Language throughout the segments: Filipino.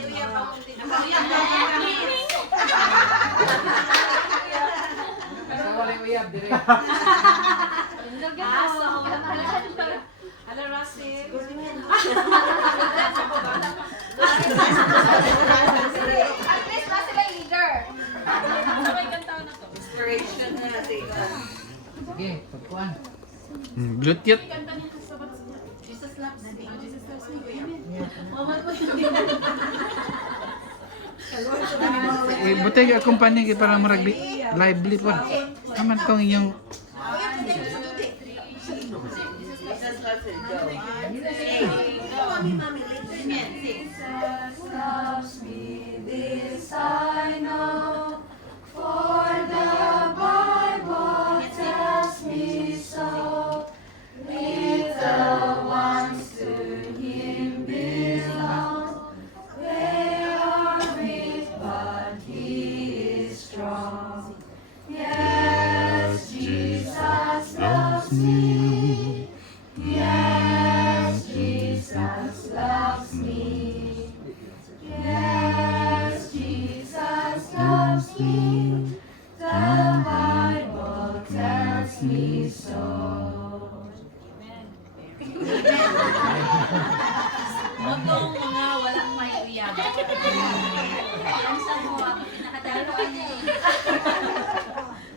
may uyab ang dito. Uyab Basta wala yung uyab, dire. Hello, Russell. At least Russell ay leader. Sabay kanta na to. Inspiration na natin. Sige, pagkuhan. Bluetooth. Jesus loves me. Jesus loves me. Buti ka kumpanya kay para marag lively po. Aman tong inyong Loves me, this I know, for the Bible tells me so. Little ones to Him belong. They are weak, but He is strong. Yes, Jesus loves me. Yes, Jesus loves me. Yes, Jesus loves me. The Bible tells me so. Motong mga walang may uyab. Yan sa mo, ako pinakadalawa niya eh.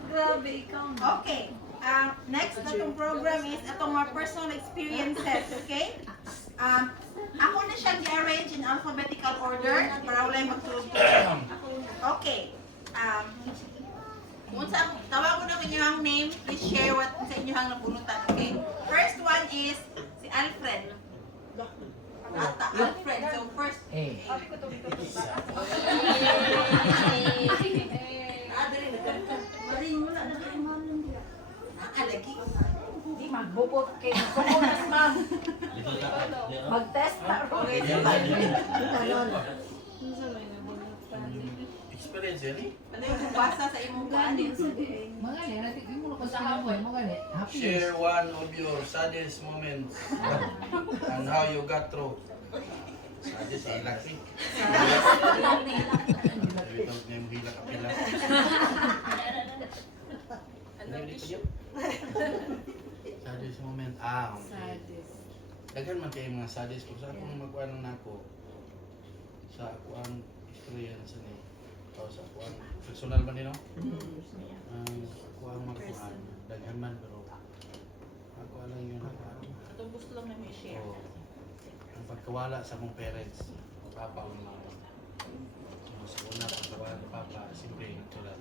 Grabe, ikaw na. Okay. Next na itong program is itong mga personal experiences, okay? Ako na siya i-arrange in alphabetical order para wala yung magtulog-tulog. Okay. Kung sa tawag ko na inyong name, please share what sa inyong napunutan, okay? First one is si Alfred. Alfred. So first, Eh. Marin mo na alagi. Di magbukot kay kukunas, ma'am. Mag-test na ro. Experience yan eh. Ano yung basa sa imong buwan? Mga ni, natin yung muna ko sa kinabuhay, mga ni. Happy. Share one of your saddest moments and how you got through. Saddest ay laki. Ito na yung hila kapila. Saddest moment. Okay. Dagan man kayo mga saddest ko. Sa akong magkuhan ng nako. Sa akong experience ni. O sa akong personal ba nino? Ako ang magkuhan. Dagan man pero ako lang yun. Itong gusto lang namin i-share. Oo. Ang pagkawala sa mong parents, papa o mama. So, sa una, pagkawala ng papa, siyempre, natural.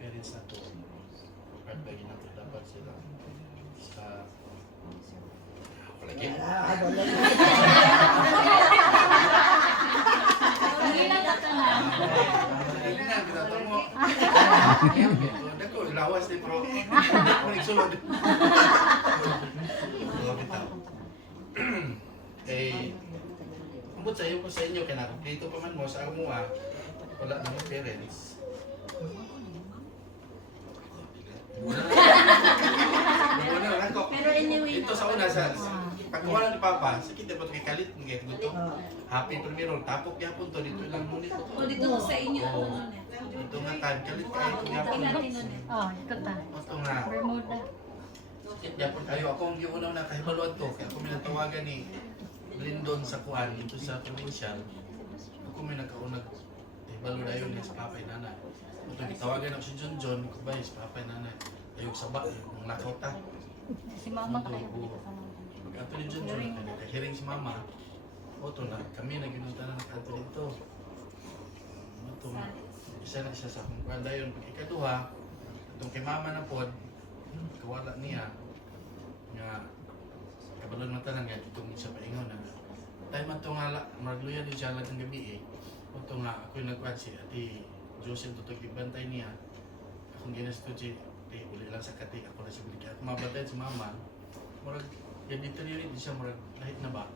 Parents na to. Kahit bagay na to, dapat sila sa... Palagi? Hindi lang ito na. Palagi na, ginagawa mo. Dako, lawas din, bro. Ako nagsulod. Eh, ambot sa iyo ko sa inyo, kaya dito pa man mo sa amuha, wala na mo parents. Pero anyway, Dito sa una, sa pagkawalan ni Papa, sakit na po ito kay Kalit, mga ito. Happy primero, tapok yapon to, dito lang muna ito. O dito ko sa inyo. Oo. Ito nga time, Kalit kayo kung yapon. Oh, ito ta. Ito nga, Bermuda. sakit yapon kayo. Ako ang yung una na kahibaluan to, kaya ako may natawagan ni Lindon sa Kuan, dito sa provincial. Ako may nagkaunag, hibalo na yun sa papay nanay. Ito, gitawagan ako si John John, kubay sa papay nanay. Ayog sa ba, yung lakaw ta. Si mama ka kayo dito sa mga. Pag-ato ni John John, nagkahiring si mama. Oto na, kami naginunta na nag-ato dito. Ito nga, isa na siya sa akong kwanda yun. Pag ikaduha, itong kay mama na pod, kawala niya. Nga, kabalon mata lang nga, itong siya paingaw na. Tayo man ito nga, magluya din siya lang ng gabi eh. Ito nga, ako'y nagkuhan si Ate Joseph, tutog ibantay niya. Akong ginasto siya, uli lang sa kati, ako na siya balik. At mabatay si mama, murag, yan dito rin siya, murag, lahit na ba?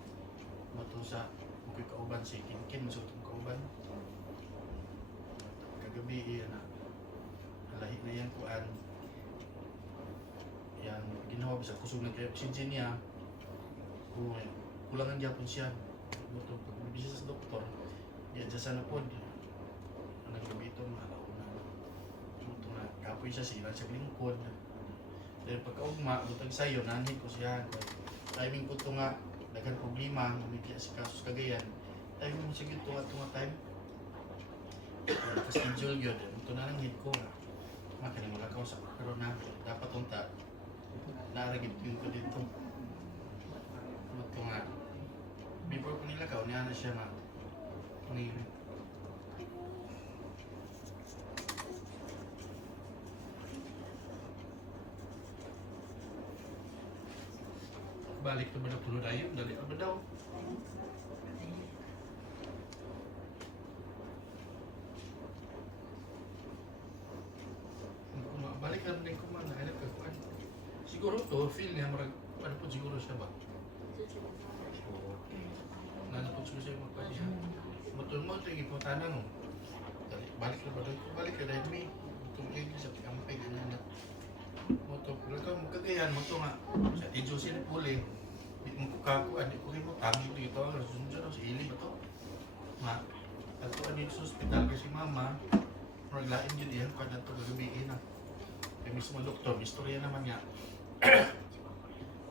Mato sa, ako'y kauban si Kinkin, masukot kong kauban. Kagabi, iyan na, lahit na yan kuan. Yan, ginawa ba sa kusog ng kayo, oxygen niya. Kulangan gyapon siya. Ito, pag bibisa sa doktor, yan sa sanapod. Anong gabi ito, malauna. Ito nga, kapoy siya sila sa lingkod. Dahil pagkaugma, butag sayo, nanhid ko siya. Timing ko ito nga, dagan problema, umigya si kasus Cagayan. Timing mo sige ito nga time. Schedule yun, ito na lang hid ko. Makalimula ko sa karoon na, dapat unta. Naragip yun ko dito. Ito nga, before ko nila ka, unihan na siya nga. Ngayon. Balik na ba na puno tayo? Dali na ba daw? Balik na ba ko man? Nahanap ka kuan. Siguro to, feel niya marag, ano po siguro siya ba? Nanapot siguro siya magpapit siya. Matun mo, ito yung ipuntanan mo. Balik na ba daw? Balik ka dahil may tungkol sa kampay ganyan na. Moto, kung magkagayan mo ito nga, sa Tijusin Puli, di mo kukakuan, di ko rin mo tangi dito, susunod sa ili ba ito? Nga, ato ano sa hospital kasi mama, maraglain yun yan, kung na ito gagabihin na. Kaya mismo doktor, istorya naman niya.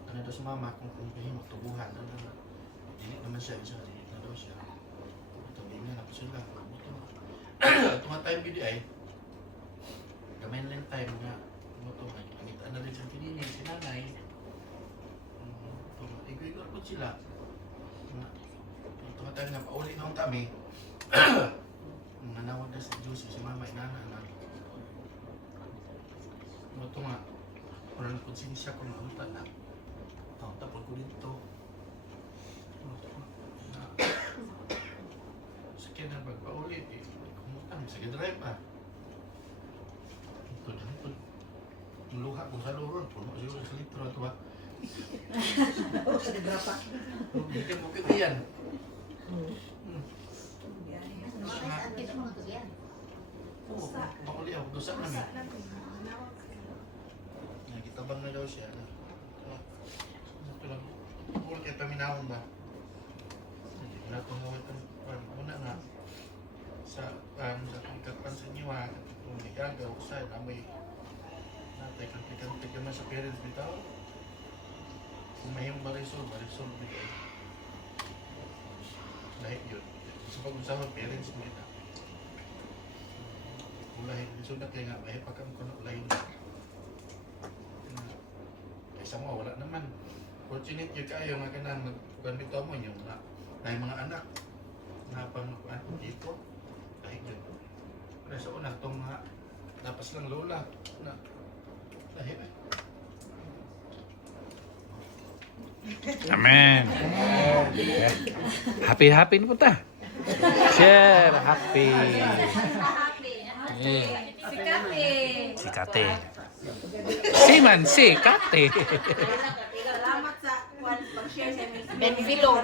Ano daw sa mama, kung kumpilihin mo, tubuhan, ano na. Dinig naman siya, isa, dinig na daw siya. Ito, di nga, napos sila. Ito nga time video ay, gamay na lang time nga. Ito nga, nakita na rin siyang tininin, si nanay. Ito nga, igwigor po sila. Ito nga tayo nga, pauli na kami. Nanawag na si Josie, si mama, inana na. Ito nga, parang konsensya ko na unta na. Tapos ko dito. Ito nga, sakyan na magpaulit eh. Kumutang, sige drive pa. Ito na, ito. Luha ko sa loro, puno siguro sa litro ito ha. Hindi ka mo kagayan. Oo, makuli ako, dosa namin. Nakitabang na daw siya. Ito lang, puro kayo paminahon ba? Wala kong muna nga. Sa pagkapan sa inyo ha, kung may gagaw, sa namoy Teka naman sa parents bitaw. Kung may yung barisol bigay. Lahit yun. Sa pag-usapan parents mo ito. Kung lahit yun na kaya nga, may pagkakuno lahit na. Kaysa mo, wala naman. Fortunate yun kayo nga kanang magkuhan bitaw mo yung mga anak. Napang dito. Lahit yun. Kaya sa una, itong mga napas lang lola. Amen. Happy po ta. Share, happy. Si Kate. Si Kate. Salamat sa pag-share sa amin. Benvilo.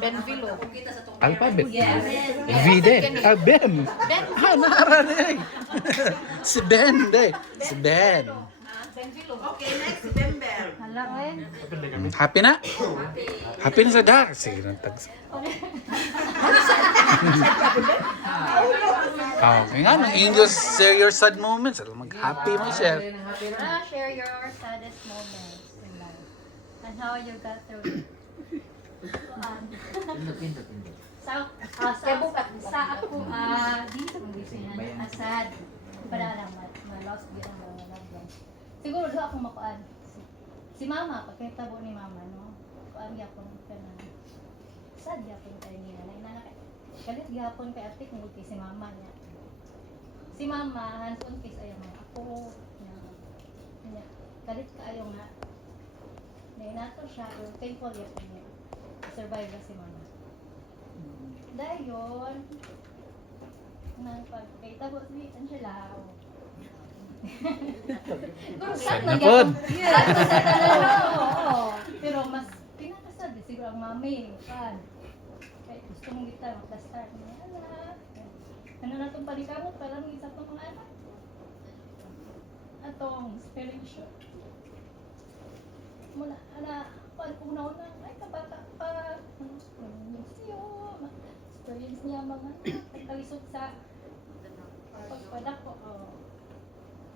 Benvilo. Benvilo. Alphabet. Yes. Vide. Ben. Naranig. Si Ben. Si Ben. Okay, next, Bember. Happy na? Happy na sa dark. Sige lang tags. Okay nga, nang English share your sad moments. Mag-happy mo share. Share your saddest moments in life and how you got through it. Sa ako, dito kong gisingan, sad. Para lang, ma-lost din ang mga loved ones. Siguro doon akong makuan. Si mama, pagkitabo ni mama, no? Kuan gyapon ka na. Sad gyapon kay niya. Kalit gyapon kay ate kung si mama niya. Si mama, hands-on kiss ayaw nga. Ako, niya. Kalit ka ayaw nga. Nainato siya, thankful yapon niya. Survive na si mama. Dahil yun, nang pagkitabo ni Angela, Sad na pod. Oo. Pero mas pinakasad siguro ang mami. Kaya gusto mong kita magka-start ng anak. Ano na itong palikamot? Parang isa itong mga anak. Atong spelling shot. Muna, una-una, ay kabata pa. Museum. Experience niya mga anak. sa pagpadako.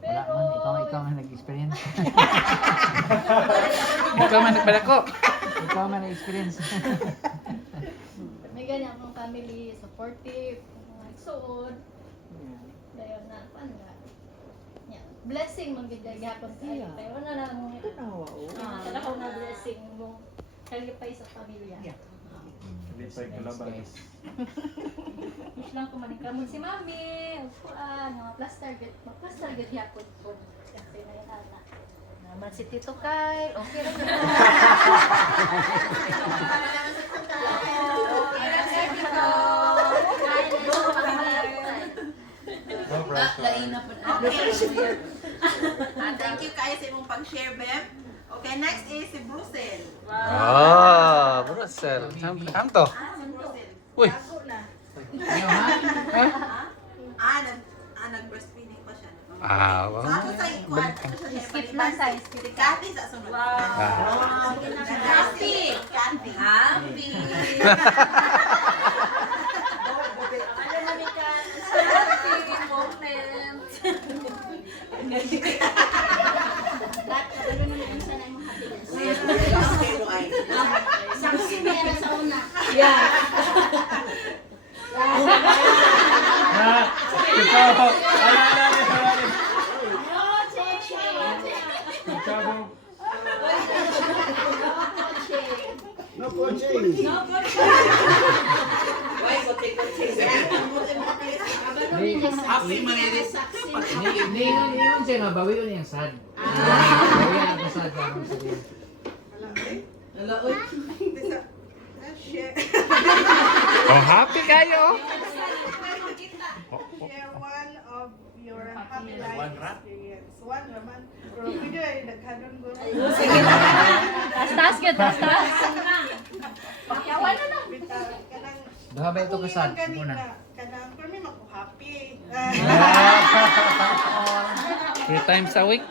Wala Pero man, ikaw man nag-experience. Ikaw man nagbalako. Ikaw man nag-experience. may ganyan akong family, supportive, nagsuod. Dayon na, paano nga? Yeah. Blessing man gid gyapon kayo. Pero wala na mo. Tala ko na blessing mo. Kalipay sa pamilya. Guys. Wish lang ko manikamon si mami. Upuan, mga plus target. Mga plus target yapon po. Kasi na yan ana. Naman si Tito Kai. Okay lang yun. Okay lang sir dito. No pressure. Okay. Thank you kayo sa imong pag-share, Bem. Okay, next is si Brucel. Ah, Brussel. Am to? Si Brucel. Uy. Bago na. Ayaw ha? Nag-breastfeeding pa siya. Ah, So, wow. ako sa ikuan, ano siya niya, Skip lang tayo, skip. Si Cathy sa sunod. Ah. Cathy. Cathy. Happy. Happy moment. No coaching. Happy manilis. Ningon siya nga, bawion niyang sad. Bawion ako sad sa akong sabihin. Oh, happy kayo. Share one of your happy life One rap? experience. One naman. Pero pwede ay naghanon ko. Tas-tas yun, tas-tas. Yawan na lang. Kanang Duha ba ito ka sad? kanina, Muna. kanang for me mako happy. Three times a week.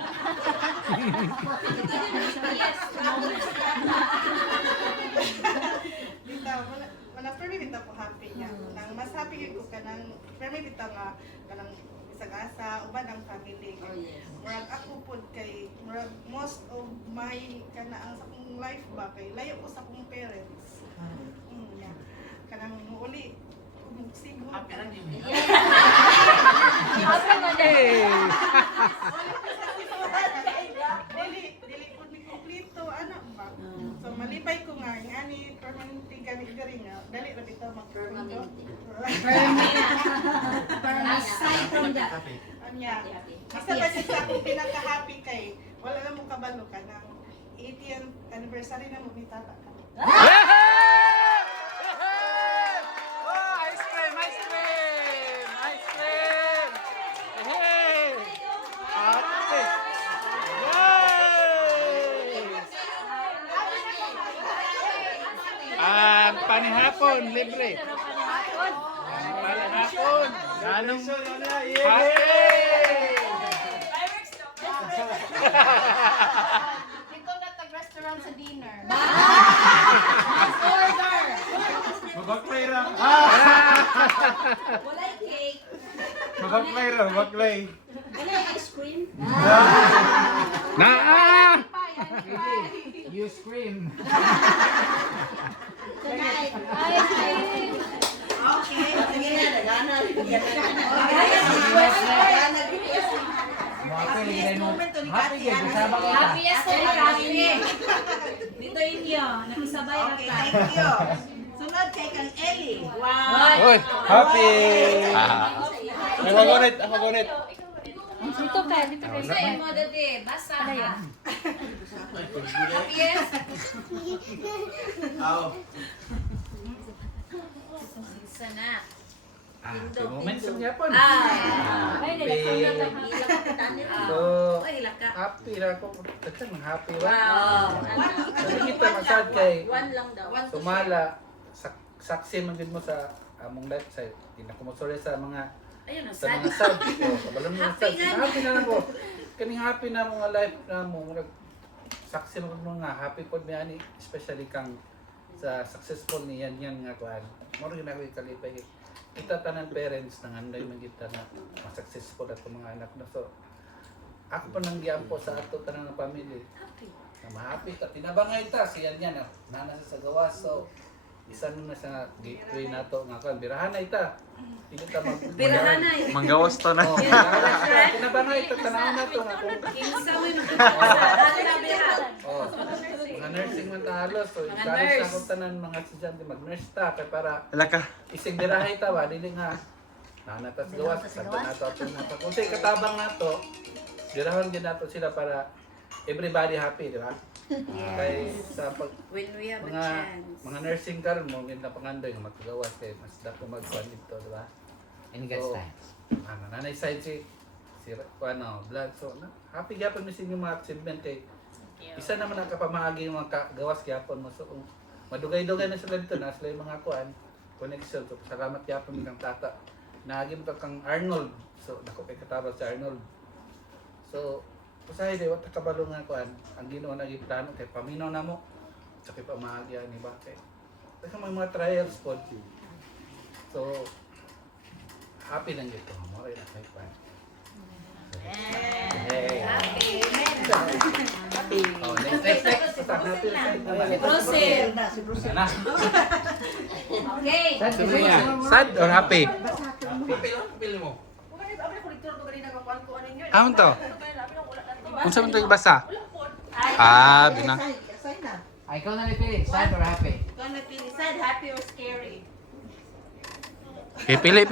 Bita wala for me bita ko happy niya. Nang mas happy gyud ko kanang for me bita nga kanang isang asa uban ang family. Murag ako pod kay murag most of my kana ang sa akong life ba kay layo ko sa akong parents. Yeah. Kanang uli siguro. Happy lang yun. Hey. Dili po ni kompleto ano ba? So malipay ko nga ang ani permanente gani nga dali ra bitaw magpermanente. Aside from that. Happy. Anya. Isa pa sa akong pinaka-happy kay wala na mo kabalo ka ng 80th anniversary na mo ni tata ka. Oh, ice cream, ice cream, ice cream. Hey. Happy. Yay! Panihapon, libre. Panihapon. Ganong happy. Ikaw na tag-restaurant sa dinner. Mag-play ra. Walay cake. Mag-play ra, mag-play. Walay ice cream. Na! You scream. Tonight. Okay, sige na, nagana. Mga pwede Happiest mo. moment to ni Happy Cathy, yun. ano? Kasama ka. Happiest na kami. Dito inyo. Nakisabay na Okay, ka. thank you. Sunod kay kang Ellie. Uy, happy! Ako gunit, ako gunit. Dito ka, dito ka. Sa emo dati. Basta ha. Happiest. Sana. The moments of Japon. Ay, nilagay na So, Ay, laka. happy na ako. Tatang happy ba? Wow. Kita masad kay One lang daw. sumala saksi man gid mo sa among life sa di na ko mosorry sa mga Ayun, ang sa sad. mga sad ko kabalon mo Happy sad nga. happy na ako kaning happy na mga life na mo murag saksi mo mga happy pod mi ani especially kang sa successful ni yan nga kuan mo rin ako ikalipay kita tanan parents nang anday man kita na successful ato mga anak na. So ako pa nang giampo sa ato tanan nga family. Na ma-happy ta tinabangay ta siya niya na nana sa gawas. So isa na sa gateway nato nga kan birahan na ita. Dili ta mag Pirahanay. Manggawas ta na. Oh, tinabangay ta tanan nato nga kung Kinsa mo yung nakikita. oh, mga nursing man ta halos. So Mga encourage nurse. ako tanan mga estudyante mag-nurse ta kay para Ala ka. isig birahay ta ba dili nga nanatas gawas sa nato ato na kung say katabang nato birahan din nato sila para everybody happy, di ba? Kay sa pag When we have a mga chance. mga nursing karon mo gid na pangandoy nga maggawas kay mas dako magkuan dito, di ba? In God's So, time. nanay side si ano, blood. So happy gyapon mi sa inyong mga achievement kay isa naman ang kapamahagi ng mga gawas gyapon mo. So kung madugay-dugay na sila dito na sila yung mga kuan connection. So salamat gyapon mi kang tata. Naagim to kang Arnold. So dako kay katabang si Arnold. So usahay di wata kabalo nga kuan ang Ginoo na giplano kay paminaw namo sa kay pamahagi ani ba kay kasi may mga trials po. So happy lang dito mo rin kay kuan. Hey. Happy. Oh, next. Sa happy side naman. Proceed. Na. Okay. Sad or happy? Pili mo. Amon to. Unsa man to ibasa? Bina. Ay, ikaw na pili. Sad or happy? Gonna be sad, happy, or scary? Pili.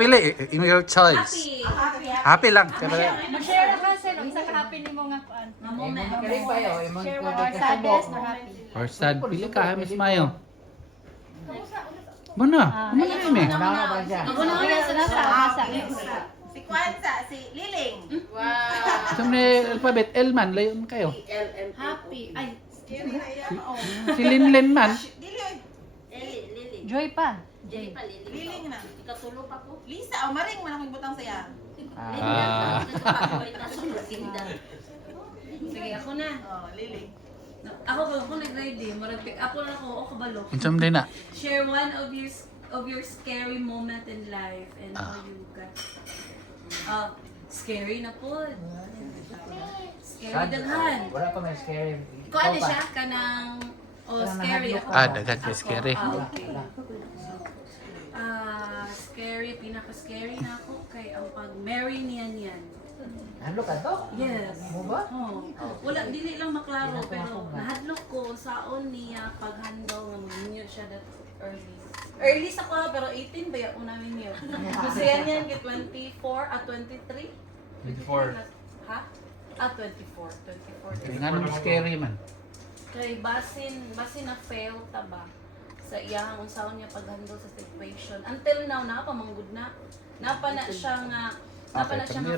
Your choice. Happy. Happy lang. Mag-share na ka sila. Isa ka happy ni mo nga kuan. Nga moment. Kaya ba yun? Yung mga Share mo or saddest or happy. Or sad. Pili ka, Miss Mayo. Muna. Muna kami. Ano ba siya? Ako na kaya sa nasa. Si Kwanza, si Liling. Sa may alphabet, L man. Layon kayo. Happy. Ay. Scary na iya. Si Linlen man. Dili, Joy pa. Liling na. Lisa, o maring man akong butang saya. Sige, ako na. Oh, Liling. Ako nag-ready. Murag pick up na ako. O kabalo. Unsa man din na? Share one of your scary moment in life and how you got. Scary na po. Scary Sad. daghan. Wala pa may scary. Kung ano siya kanang scary ako. Dagat kay scary. Okay. Scary, pinaka-scary na ako kay ang pag-marry niyan. Ano ka to? Yes. Mo ba? Oh. Wala, dili lang maklaro, pero nahadlok ko saon niya paghandle nga mag-renew siya that early. Early sa ko, pero 18 ba yung una renew? Kasi yan kay 24 at 23? 24. Ha? 24. Kaya nga naman scary man. Kay basin na fail ta ba sa iyang unsaon niya paghandle sa situation. Until now napamanggod na. Napa na siya nga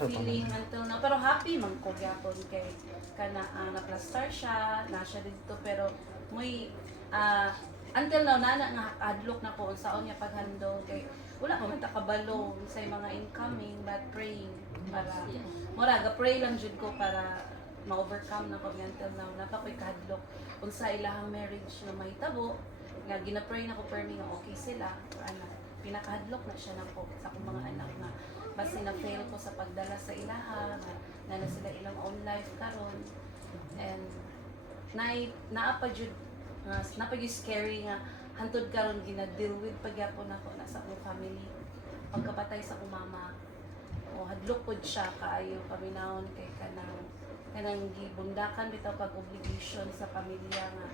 feeling until now. Pero happy man ko gyapon kay kana na-plaster siya, na siya dito pero muy until now nga adlock na ko unsaon niya paghandle kay wala pa man ta kabalo sa mga incoming but praying para mura pray lang jud ko para ma-overcome na ko until now napakoy kahadlok unsa ilahang marriage na mahitabo nga gina-pray na ko permi nga okay sila or anak pinakahadlok na siya nako sa akong mga anak nga basta na-fail ko sa pagdala sa ilaha nga na sila ilang own life karon and naapa jud scary nga hantod karon gina-deal with pagyapon nako na sa akong family pagkapatay sa akong mama o hadlok pod siya kaayo paminawon kay kanang gibundakan bitaw pag obligation sa pamilya nga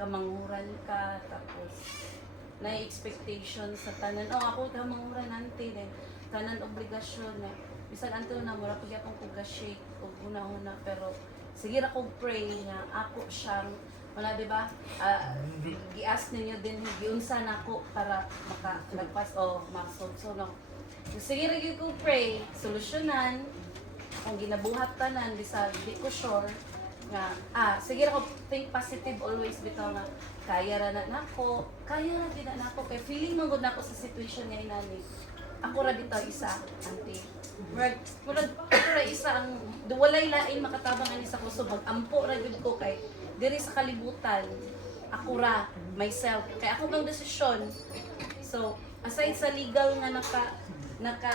kamanghuran ka tapos na expectation sa tanan ako kamanghuran nante din tanan obligasyon na bisag anto na mura pag akong kuga-shake o una pero sige ra kog pray nga ako siyang wala di ba gi-ask ninyo din giunsa nako para makalagpas o masolve no sige ra gyud kog pray solusyonan kung ginabuhat tanan bisag di ko sure nga sige ra ko think positive always bitaw nga kaya ra na nako kay feeling man gud nako sa situation nga inani ako ra bitaw isa auntie murag ra isa ang walay lain makatabang ani sa kusog ampo ra gud ko kay diri sa kalibutan ako ra myself kay ako kang desisyon so aside sa legal nga naka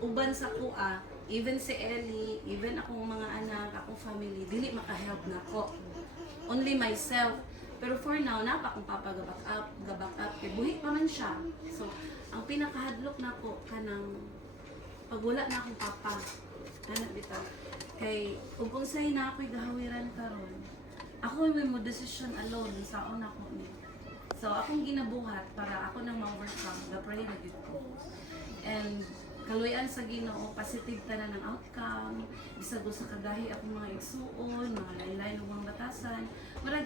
uban sa kuha, even si Ellie, even akong mga anak, akong family, dili maka-help na ko. Only myself. Pero for now, napa akong papa gabak up, kay buhi pa man siya. So, ang pinakahadlok na ko kanang pag wala na akong papa. Anak bitaw. Kay kung say na ako'y gahawiran karon, ako may mo decision alone sa una ko ni. So, akong ginabuhat para ako nang ma-overcome, gapray na gid ko. And kaluyan sa Ginoo, positive tanan ng outcome, bisag sa kagahi akong mga igsuon, mga lain-lain ng mga batasan. Murag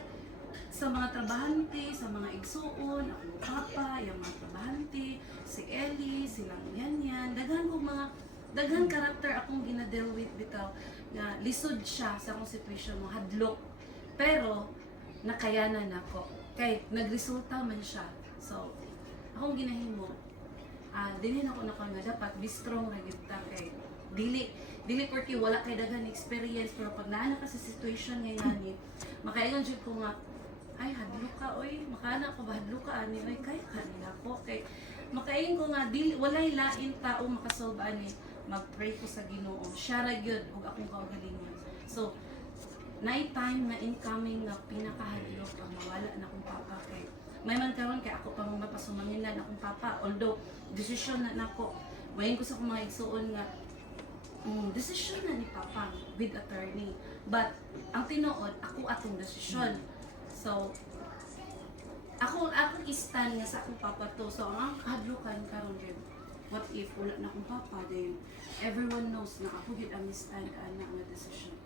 sa mga trabahante, sa mga igsuon, akong papa, yung mga trabahante, si Ellie, silang yan, daghan karakter akong gina-deal with bitaw nga lisod siya sa akong situation mo, hadlok. Pero nakayanan ako. Kay nagresulta man siya. So, akong ginahimo, dinhin ako na nga dapat be strong na gid ta kay dili porque wala kay daghan experience pero pag naana ka sa situation ngayon ni makaingon jud ko nga ay hadlok ka oy makaana ko ba hadlok ka ani oy kay kanila ko kay makaingon ko nga dili walay lain tao makasolve ani mag-pray ko sa Ginoo siya ra gyud ug akong kaugalingon. So night time na incoming nga pinakahadlok ang mawala na akong papa kay may man karon kay ako pa mga pasumanginan akong papa although decision na nako mayin ko sa akong mga igsuon nga decision na ni papa with attorney but ang tinuod ako atong decision. So ako i-stand nga sa akong papa to so ang hadlukan karon gyud what if wala na akong papa then everyone knows na ako gyud ang stand ana nga decision.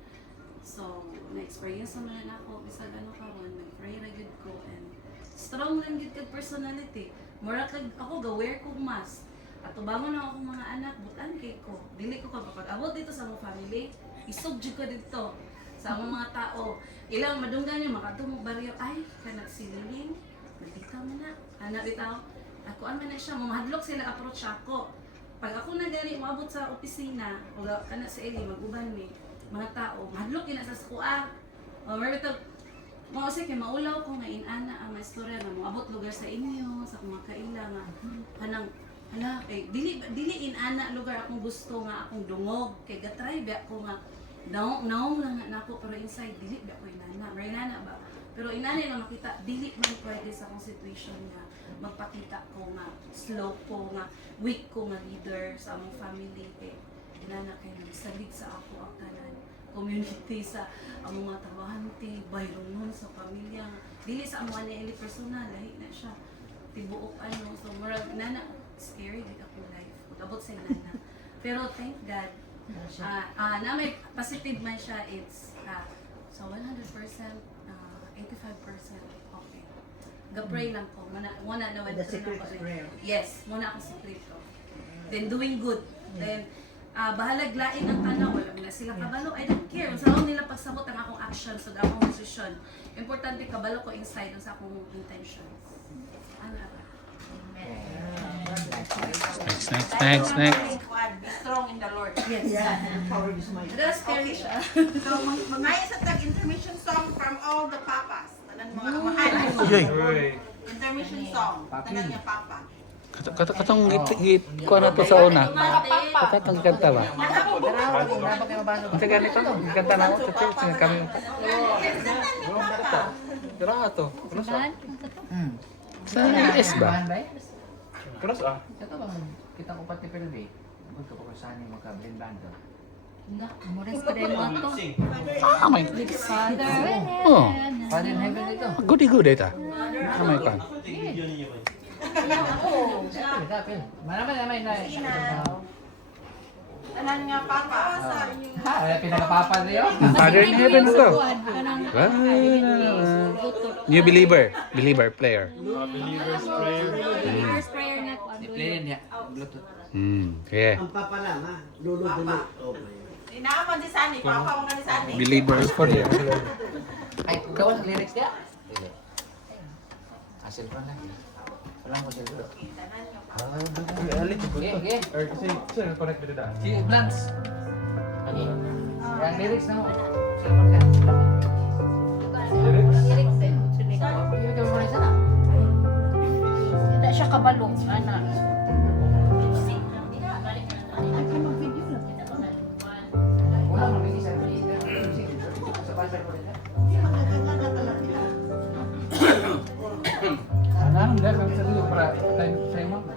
So na-experience naman na ako bisag ano karon nag-pray ra gyud ko and strong lang gyud kag personality. Mura kag ako ga-wear kog mask. At tubangon na akong mga anak, butan kay ko. Dili ko kapag-abot dito sa mga family, isog jud ko dito sa among mga tao. Ilang madunggan niyo makadto mo baryo ay kana si Liling, nagdikaw man na. Ana bitaw, ako man na siya, mamahadlok sila approach ako. Pag ako na gani moabot sa opisina, o kana sa Eli mag-uban mi mga tao, mahadlok yun na sa skuha. O meron bitaw, mga usay kay maulaw ko nga inana ang mga istorya nga moabot lugar sa inyo sa mga kaila nga kanang kay dili inana lugar akong gusto nga akong dungog kay gatry ba ako nga naong lang na ako pero inside dili ba ko inana may inana ba pero inana lang makita dili man pwede sa akong situation nga magpakita ko nga slow ko nga weak ko nga leader sa among family kay inana kay nagsalig sa ako ang tanan community sa among mga trabahante, bayrongon sa pamilya. Dili sa among ani personal, lahi na siya. Tibuok ano, so murag nana scary gid ako life. Abot sa nana. Pero thank God, na may positive man siya, it's so 100%, 85% okay. Gapray lang ko, muna na wala na yes, muna ako secret ko. Then doing good. Then bahalag lain ang tanaw, wala na sila kabalo, I don't care. Sa nila pagsabot ang akong action sa akong decision. Importante kabalo ko inside sa akong intentions. Ano ba? Next. Be strong in the Lord. Yes. That's scary siya. So, mga sa tag-intermission song from all the papas. Tanan mga amahan. Intermission song. Tanan niya papa. Katong git ko na to sa una. Katong kanta ba? Sa ganito, kanta na ako sa church nga kami. Dira to. Cross ah. Sa S ba? Cross ah. Ito ba kita ko pati pelbe. Gusto ko saan yung magka-blend bando. Na, mores pa rin mo to. May. Father, Oh. Father in heaven ito. Good ita. May kan. Dapil. Manaman na. Tanan nga papa. Ha, wala pinakapapa niyo. Father in heaven to. Kanang New believer player. Believer's prayer na ko. Play niya. Bluetooth. Yeah. Ang papa lang ha. Lulu-lulu. Inaaman di sani. Papa mga di sani. Believers player. Ay, gawan ang lyrics niya. Asil pa na. Walang mo sila. Okay. Kasi connect dito da. Si Blance. Yang lyrics na mo. Cellphone ka. Lyrics din. Yung ikaw mo rin sana. siya kabalo, ana. Wala man may isa rin. Sa basa ko rin. Ano, hindi, kami sa dito para time mo.